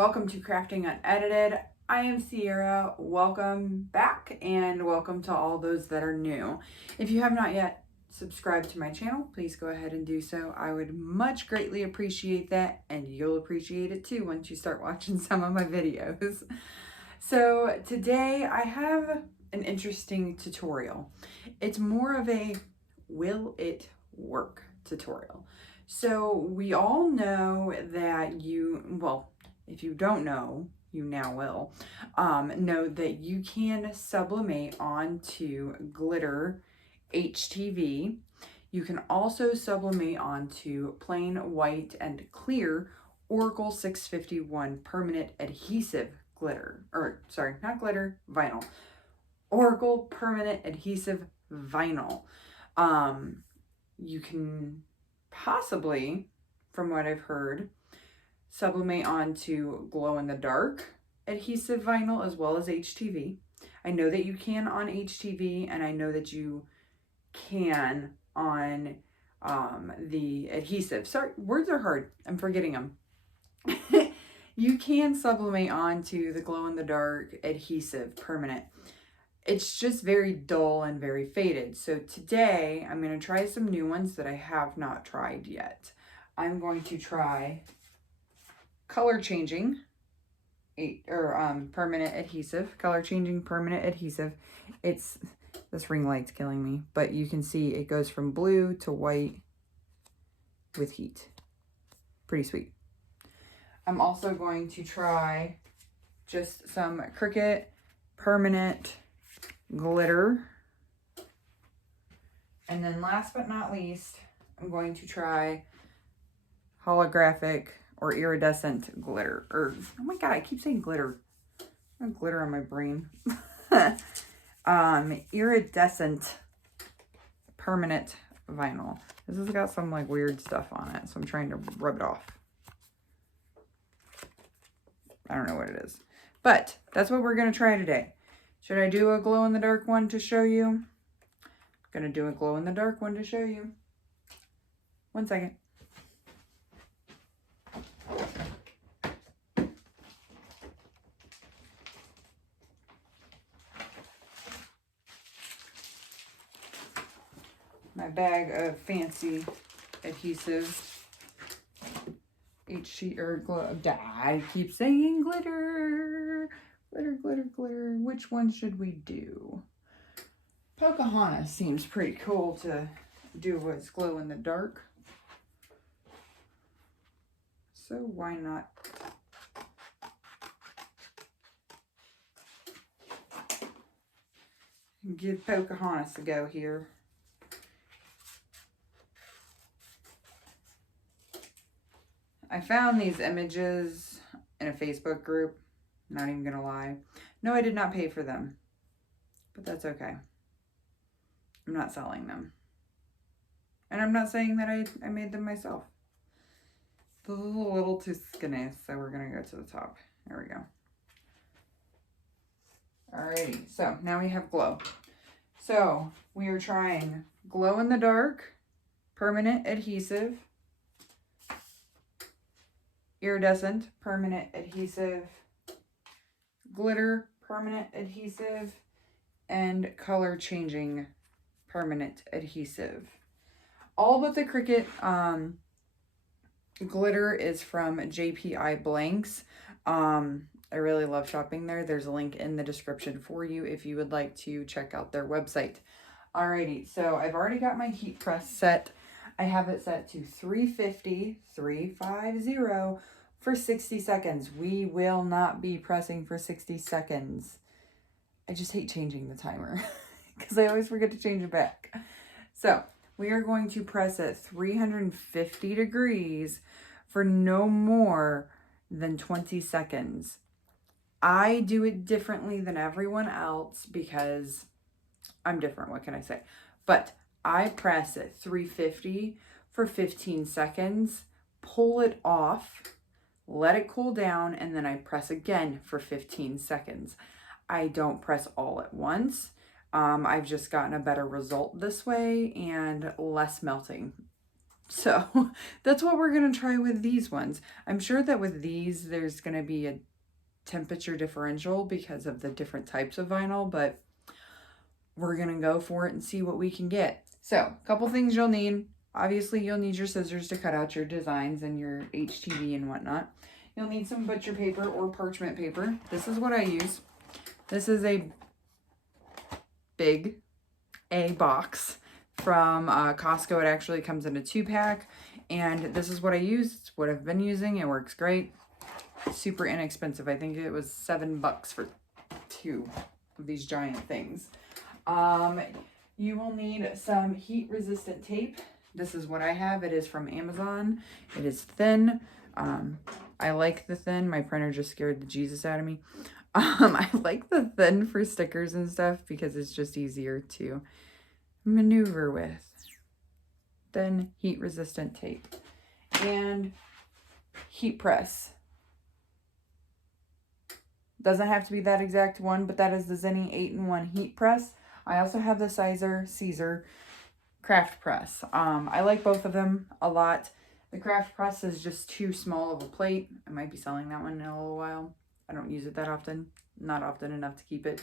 welcome to Crafting Unedited. I am Sierra. Welcome back and welcome to all those that are new. If you have not yet subscribed to my channel, please go ahead and do so. I would much greatly appreciate that, and you'll appreciate it too once you start watching some of my videos. So today I have an interesting tutorial. It's more of a will it work tutorial. So we all know that if you don't know, you now will, know that you can sublimate onto glitter HTV. You can also sublimate onto plain white and clear Oracle 651 permanent adhesive glitter, or sorry, not glitter, vinyl. Oracle permanent adhesive vinyl. You can possibly, from what I've heard, sublimate onto glow in the dark adhesive vinyl as well as HTV. I know that you can on HTV, and I know that you can on the adhesive. Sorry, words are hard. I'm forgetting them. You can sublimate onto the glow in the dark adhesive permanent. It's just very dull and very faded. So today I'm going to try some new ones that I have not tried yet. I'm going to try color changing permanent adhesive. Color changing permanent adhesive. This ring light's killing me, but you can see it goes from blue to white with heat. Pretty sweet. I'm also going to try just some Cricut permanent glitter. And then last but not least, I'm going to try holographic or iridescent glitter. Or, oh my god, I keep saying glitter. I have glitter on my brain. Iridescent permanent vinyl. This has got some like weird stuff on it, so I'm trying to rub it off. I don't know what it is, but that's what we're going to try today. Should I do a glow in the dark one to show you? I'm going to do a glow in the dark one to show you. 1 second. My bag of fancy adhesives. I keep saying glitter. Glitter, glitter, glitter. Which one should we do? Pocahontas seems pretty cool to do as glow in the dark. So why not? Give Pocahontas a go here. I found these images in a Facebook group. Not even gonna lie. No, I did not pay for them, but that's okay. I'm not selling them. And I'm not saying that I made them myself. They're a little too skinny, so we're gonna go to the top. There we go. Alrighty, so now we have glow. So we are trying glow in the dark, permanent adhesive, iridescent permanent adhesive, glitter permanent adhesive, and color changing permanent adhesive. All but the Cricut glitter is from JPI Blanks. I really love shopping there. There's a link in the description for you if you would like to check out their website. Alrighty, so I've already got my heat press set. I have it set to 350 for 60 seconds. We will not be pressing for 60 seconds. I just hate changing the timer because I always forget to change it back. So we are going to press at 350 degrees for no more than 20 seconds. I do it differently than everyone else because I'm different. What can I say? But I press at 350 for 15 seconds, pull it off, let it cool down, and then I press again for 15 seconds. I don't press all at once. I've just gotten a better result this way and less melting. So that's what we're going to try with these ones. I'm sure that with these, there's going to be a temperature differential because of the different types of vinyl, but we're going to go for it and see what we can get. So a couple things you'll need. Obviously, you'll need your scissors to cut out your designs and your HTV and whatnot. You'll need some butcher paper or parchment paper. This is what I use. This is a big A box from Costco. It actually comes in a 2-pack, and this is what I use. It's what I've been using. It works great. Super inexpensive. I think it was $7 for 2 of these giant things. You will need some heat resistant tape. This is what I have. It is from Amazon. It is thin. I like the thin. My printer just scared the Jesus out of me. I like the thin for stickers and stuff because it's just easier to maneuver with. Then heat resistant tape and heat press. Doesn't have to be that exact one, but that is the Zenny 8-in-1 heat press. I also have the Caesar Kraft press. I like both of them a lot. The Kraft press is just too small of a plate. I might be selling that one in a little while. I don't use it that often. Not often enough to keep it.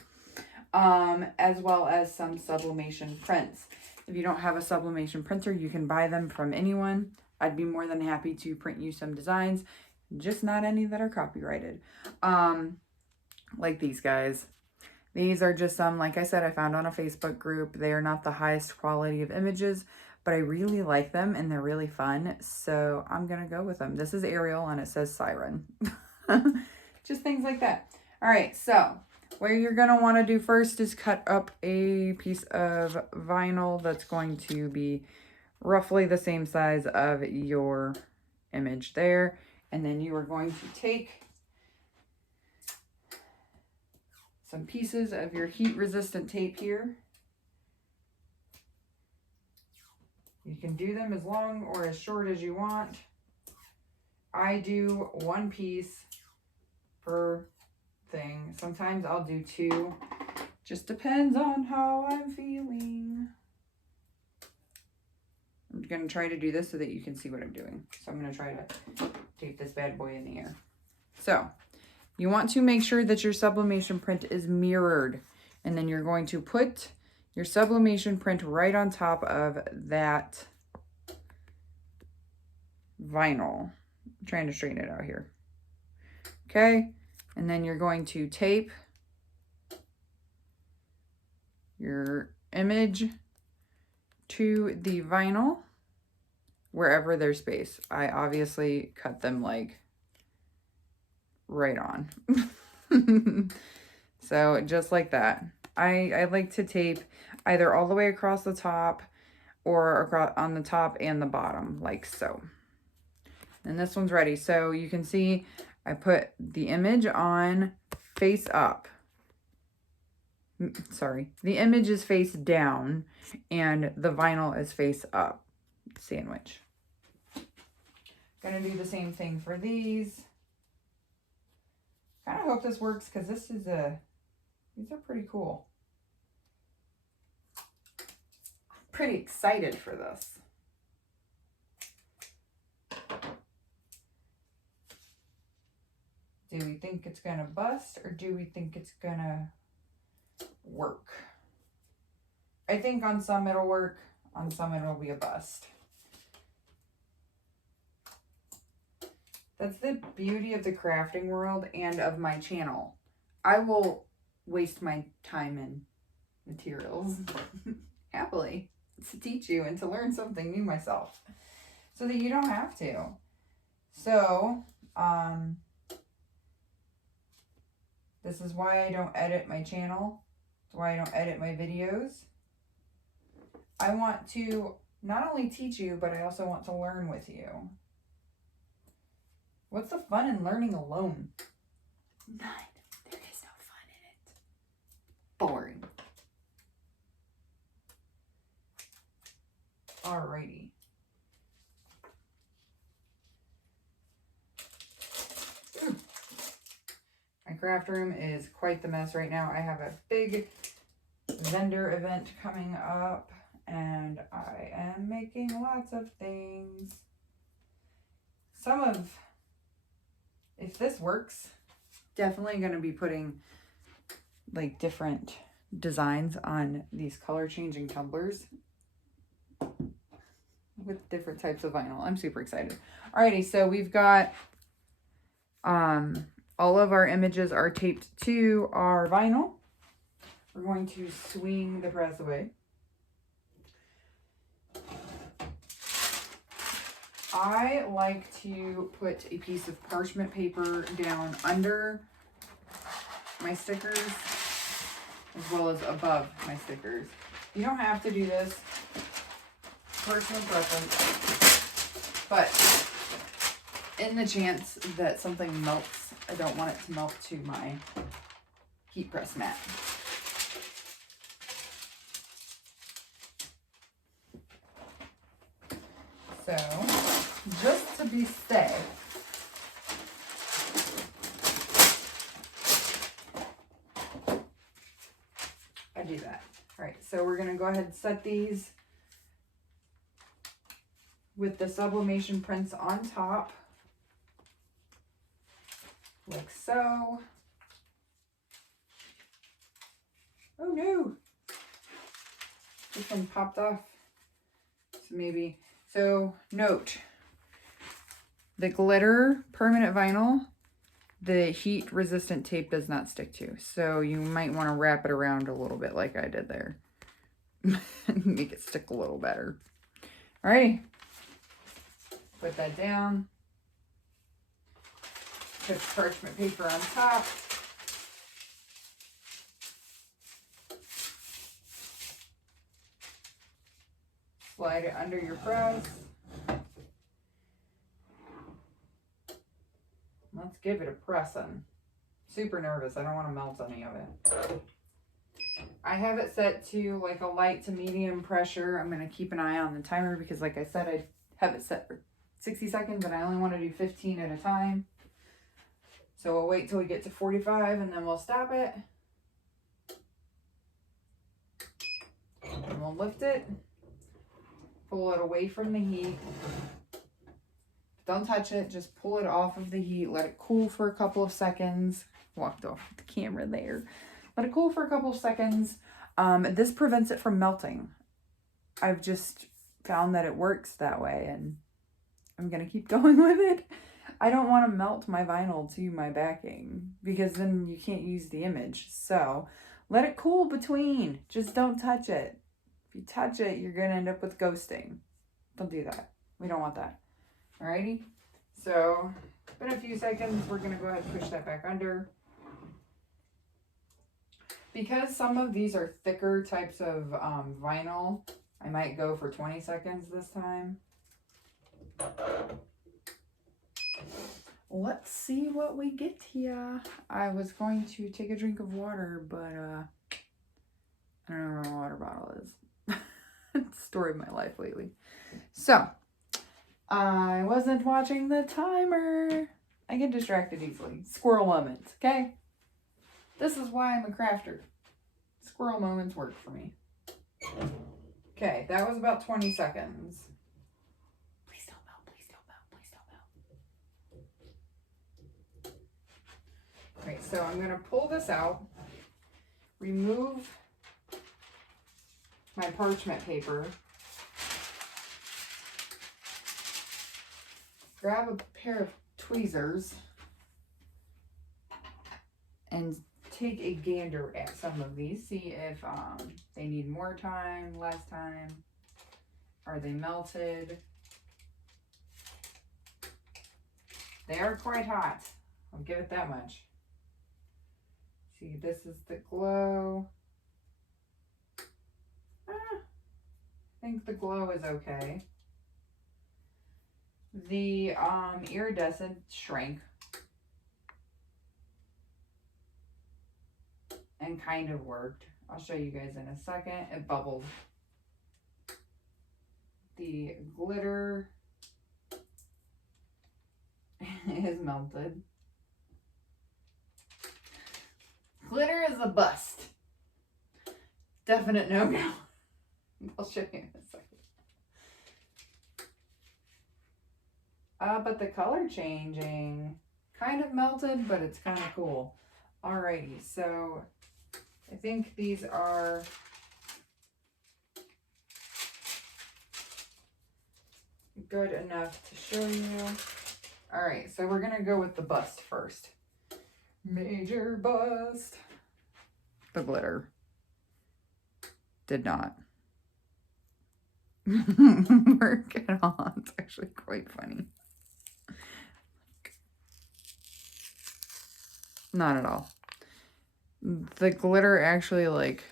As well as some sublimation prints. If you don't have a sublimation printer, you can buy them from anyone. I'd be more than happy to print you some designs, just not any that are copyrighted. Like these guys. These are just some, like I said, I found on a Facebook group. They are not the highest quality of images, but I really like them and they're really fun. So I'm going to go with them. This is Ariel and it says Siren. Just things like that. All right. So what you're going to want to do first is cut up a piece of vinyl that's going to be roughly the same size of your image there. And then you are going to take some pieces of your heat resistant tape here. You can do them as long or as short as you want. I do 1 piece per thing. Sometimes I'll do 2. Just depends on how I'm feeling. I'm going to try to do this so that you can see what I'm doing. So I'm going to try to tape this bad boy in the air. So you want to make sure that your sublimation print is mirrored. And then you're going to put your sublimation print right on top of that vinyl. I'm trying to straighten it out here. Okay. And then you're going to tape your image to the vinyl wherever there's space. I obviously cut them like right on. So just like that. I like to tape either all the way across the top or across on the top and the bottom, like so. And this one's ready. So you can see I put the image on face up. Sorry, the image is face down and the vinyl is face up. Sandwich. Gonna do the same thing for these. Kind of hope this works because this is these are pretty cool. I'm pretty excited for this. Do we think it's gonna bust or do we think it's gonna work? I think on some it'll work, on some it'll be a bust. That's the beauty of the crafting world and of my channel. I will waste my time and materials happily to teach you and to learn something new myself so that you don't have to. So, this is why I don't edit my channel. It's why I don't edit my videos. I want to not only teach you, but I also want to learn with you. What's the fun in learning alone? None. There is no fun in it. Boring. Alrighty. My craft room is quite the mess right now. I have a big vendor event coming up and I am making lots of things. If this works, definitely going to be putting like different designs on these color changing tumblers with different types of vinyl. I'm super excited. Alrighty, so we've got all of our images are taped to our vinyl. We're going to swing the press away. I like to put a piece of parchment paper down under my stickers as well as above my stickers. You don't have to do this, personal preference, but in the chance that something melts, I don't want it to melt to my heat press mat. So, just to be safe, I do that. All right, so we're going to go ahead and set these with the sublimation prints on top, like so. Oh no! This one popped off. So note, the glitter permanent vinyl, the heat resistant tape does not stick to. So you might want to wrap it around a little bit like I did there. Make it stick a little better. Alrighty. Put that down. Put parchment paper on top. Slide it under your press. Let's give it a pressing. Super nervous. I don't want to melt any of it. I have it set to like a light to medium pressure. I'm going to keep an eye on the timer because like I said, I have it set for 60 seconds and I only want to do 15 at a time. So we'll wait till we get to 45 and then we'll stop it. And we'll lift it. Pull it away from the heat. Don't touch it. Just pull it off of the heat. Let it cool for a couple of seconds. Walked off the camera there. Let it cool for a couple of seconds. This prevents it from melting. I've just found that it works that way, and I'm going to keep going with it. I don't want to melt my vinyl to my backing because then you can't use the image. So let it cool between. Just don't touch it. If you touch it, you're going to end up with ghosting. Don't do that. We don't want that. Alrighty. So, in a few seconds, we're going to go ahead and push that back under. Because some of these are thicker types of vinyl, I might go for 20 seconds this time. Let's see what we get here. I was going to take a drink of water, but I don't know where my water bottle is. It's the story of my life lately. So, I wasn't watching the timer. I get distracted easily. Squirrel moments, okay? This is why I'm a crafter. Squirrel moments work for me. Okay, that was about 20 seconds. Please don't melt, please don't melt, please don't melt. Alright, so I'm going to pull this out, remove my parchment paper, grab a pair of tweezers, and take a gander at some of these. See if they need more time, less time. Are they melted? They are quite hot. I'll give it that much. See, this is the glow. I think the glow is okay. The iridescent shrank and kind of worked. I'll show you guys in a second. It bubbled. The glitter is melted. Glitter is a bust. Definite no-go. I'll show you in a second. But the color changing kind of melted, but it's kind of cool. Alrighty, so I think these are good enough to show you. Alright, so we're gonna go with the bust first. Major bust. The glitter did not work at all. It's actually quite funny. Not at all. The glitter actually like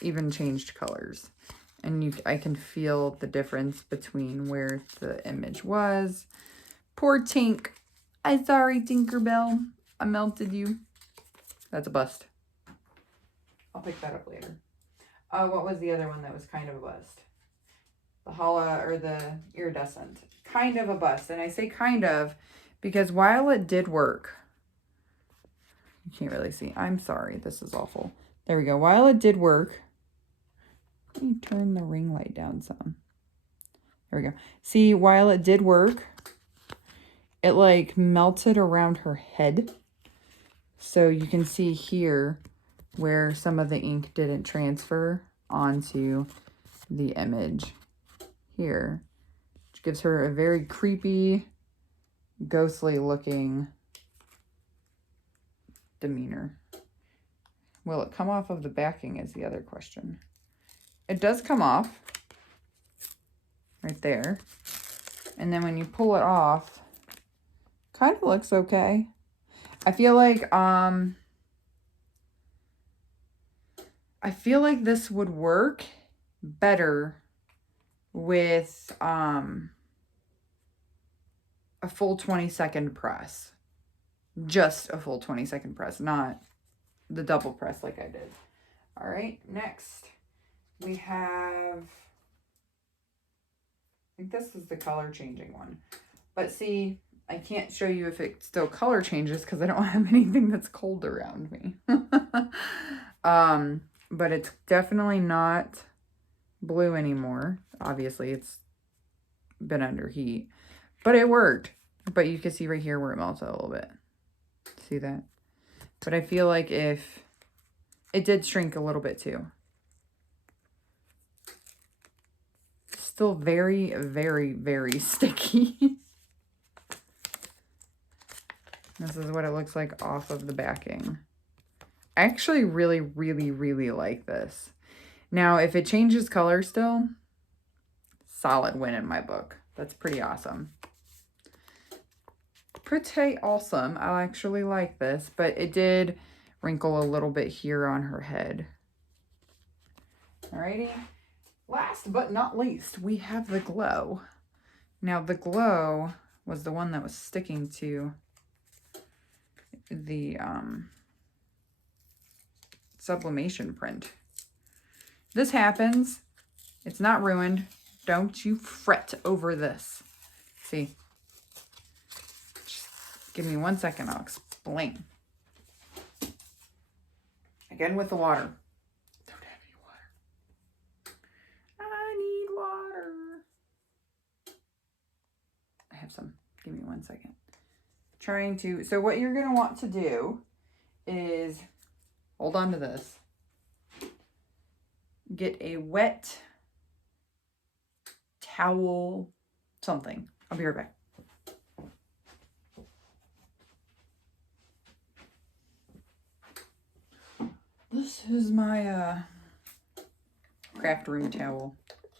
even changed colors, and I can feel the difference between where the image was. Poor Tink. I'm sorry, Tinkerbell. I melted you. That's a bust. I'll pick that up later. What was the other one that was kind of a bust? The Hala or the Iridescent. Kind of a bust. And I say kind of because while it did work, you can't really see. I'm sorry. This is awful. There we go. While it did work, let me turn the ring light down some. There we go. See, while it did work, it like melted around her head. So you can see here where some of the ink didn't transfer onto the image here, which gives her a very creepy, ghostly looking demeanor. Will it come off of the backing is the other question. It does come off right there. And then when you pull it off, kind of looks okay. I feel like this would work better with a full 20-second press. Just a full 20-second press, not the double press like I did. All right, next we have, I think this is the color changing one. But see, I can't show you if it still color changes because I don't have anything that's cold around me. But it's definitely not blue anymore. Obviously, it's been under heat. But it worked. But you can see right here where it melted a little bit. See that? But I feel like if it did shrink a little bit too. Still very, very, very sticky. This is what it looks like off of the backing. I actually really, really, really like this. Now, if it changes color still, solid win in my book. That's pretty awesome. Pretty awesome. I actually like this, but it did wrinkle a little bit here on her head. Alrighty. Last but not least, we have the glow. Now, the glow was the one that was sticking to the sublimation print. This happens. It's not ruined. Don't you fret over this. See? Just give me 1 second. I'll explain. Again with the water. Don't have any water. I need water. I have some. Give me 1 second. So what you're going to want to do is hold on to this. Get a wet towel, something. I'll be right back. This is my Kraft room towel.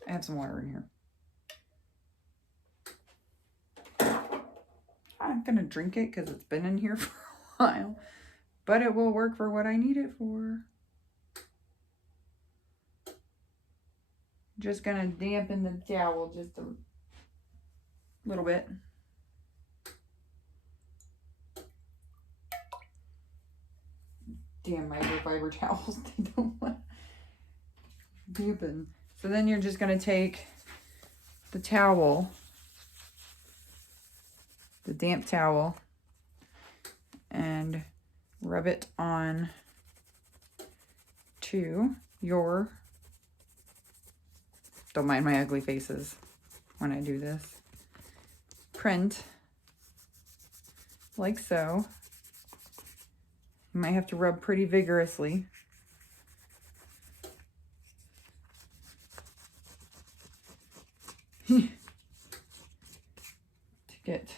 I have some water in here. I'm not gonna drink it because it's been in here for a while, but it will work for what I need it for. Just gonna dampen the towel just a little bit. Damn microfiber towels, they don't want to dampen. So then you're just gonna take the towel, the damp towel, and rub it on to your Don't mind my ugly faces when I do this. Print like so. You might have to rub pretty vigorously. To get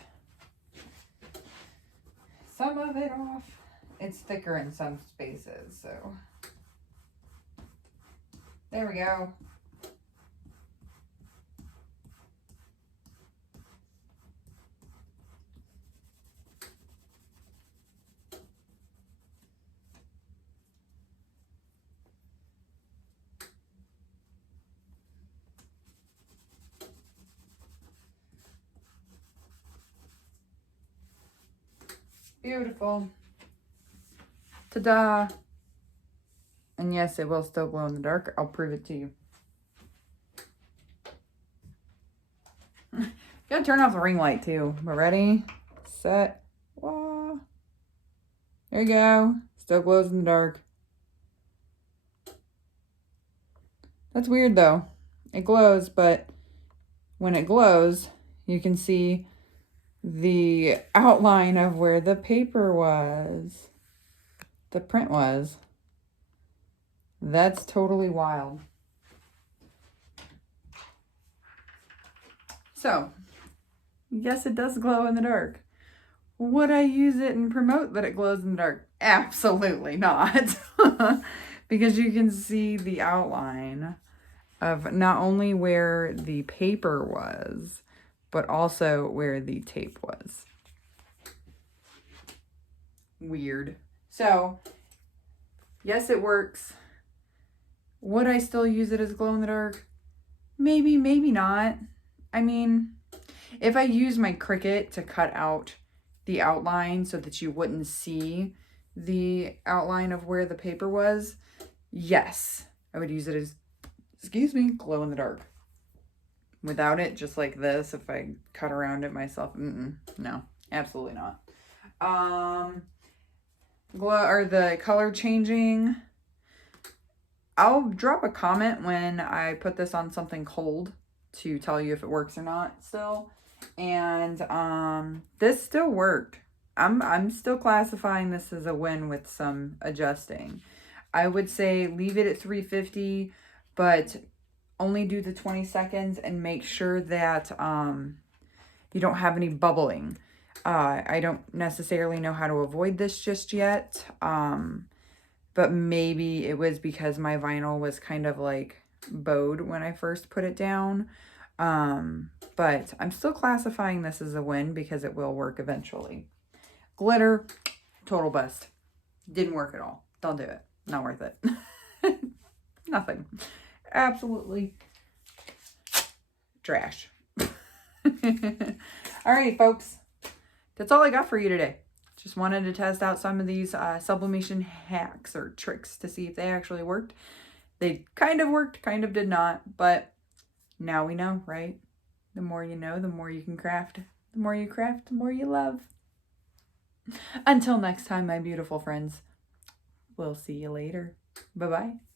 some of it off. It's thicker in some spaces, so there we go. Beautiful. Ta-da! And yes, it will still glow in the dark. I'll prove it to you. Gotta turn off the ring light too. We're ready, set, wah. There you go. Still glows in the dark. That's weird though. It glows, but when it glows, you can see the outline of where the paper was. The print was. That's totally wild. So, yes, it does glow in the dark. Would I use it and promote that it glows in the dark? Absolutely not. Because you can see the outline of not only where the paper was, but also where the tape was. Weird. So, yes, it works. Would I still use it as glow in the dark? Maybe, maybe not. I mean, if I use my Cricut to cut out the outline so that you wouldn't see the outline of where the paper was, yes, I would use it as, excuse me, glow in the dark. Without it, just like this, if I cut around it myself, no, absolutely not. Glow or the color changing, I'll drop a comment when I put this on something cold to tell you if it works or not still. And this still worked. I'm still classifying this as a win with some adjusting. I would say leave it at 350, but only do the 20 seconds and make sure that you don't have any bubbling. I don't necessarily know how to avoid this just yet, but maybe it was because my vinyl was kind of like bowed when I first put it down. But I'm still classifying this as a win because it will work eventually. Glitter, total bust. Didn't work at all. Don't do it. Not worth it. Nothing. Absolutely trash. Alrighty, folks. That's all I got for you today. Just wanted to test out some of these sublimation hacks or tricks to see if they actually worked. They kind of worked, kind of did not, but now we know, right? The more you know, the more you can craft. The more you craft, the more you love. Until next time, my beautiful friends. We'll see you later. Bye-bye.